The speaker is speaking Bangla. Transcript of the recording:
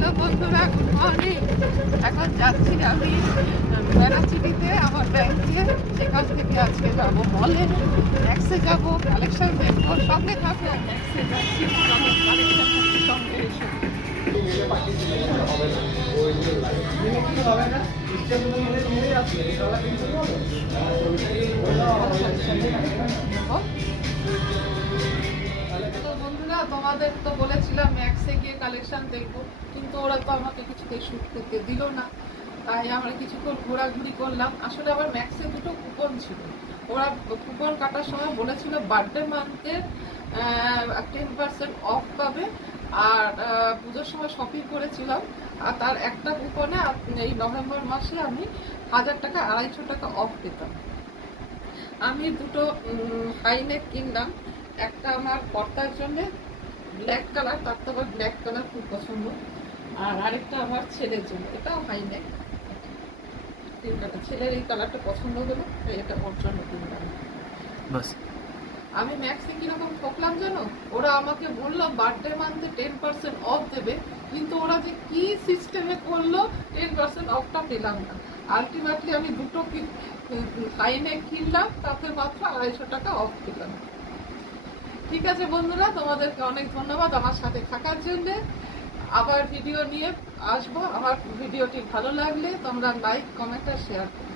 হ্যালো বন্ধুরা, গুড মর্নিং। এখন যাচ্ছি আমি বেনাচিটিতে আমার ব্যাংকে। সেখান থেকে আজকে যাবো মলে, ম্যাক্সে যাবো, কালেকশন দেখবো। সঙ্গে থাকো, ম্যাক্সে যাচ্ছি, কালেকশন সঙ্গে এসে তো বন্ধুরা, তোমাদের তো বলেছিলাম ম্যাক্সে গিয়ে কালেকশন দেখবো, কিন্তু ওরা তো আমাকে কিছুতেই শুট করতে দিল না। তাই আমরা কিছুক্ষণ ঘোরাঘুরি করলাম। আসলে আবার ম্যাক্সে দুটো কুপন ছিল। ওরা কুপন কাটার সময় বলেছিল বার্থডে মান্থে 10% অফ পাবে, আর পুজোর সময় শপিং করেছিলাম, আর তার একটা কুপনে এই নভেম্বর মাসে আমি 1000 টাকা 250 টাকা অফ পেতাম। আমি দুটো হাইনেক কিনলাম। একটা আমার কর্তার জন্য ব্ল্যাক কালার, তার তো আবার ব্ল্যাক কালার খুব পছন্দ, আর আরেকটা আমার ছেলের জন্য, এটাও হাইনেক। তিনটা ছেলের এই কালারটা পছন্দ হলো, তাই এটা ওর জন্য কিনলাম। বাস আমি ম্যাক্সে কিরকম ঠকলাম জানো? ওরা আমাকে বললো বার্থডে মান্থে 10% অফ দেবে, কিন্তু ওরা যে কি সিস্টেমে করলো 10% অফটা পেলাম না। আলটিমেটলি আমি দুটো হাইনেক কিনলাম, তাতে মাত্র 250 টাকা অফ পেলাম। ঠিক আছে বন্ধুরা, তোমাদেরকে অনেক ধন্যবাদ আমার সাথে থাকার জন্যে। আবার ভিডিও নিয়ে আসবো। আমার ভিডিওটি ভালো লাগলে তোমরা লাইক, কমেন্ট আর শেয়ার করো।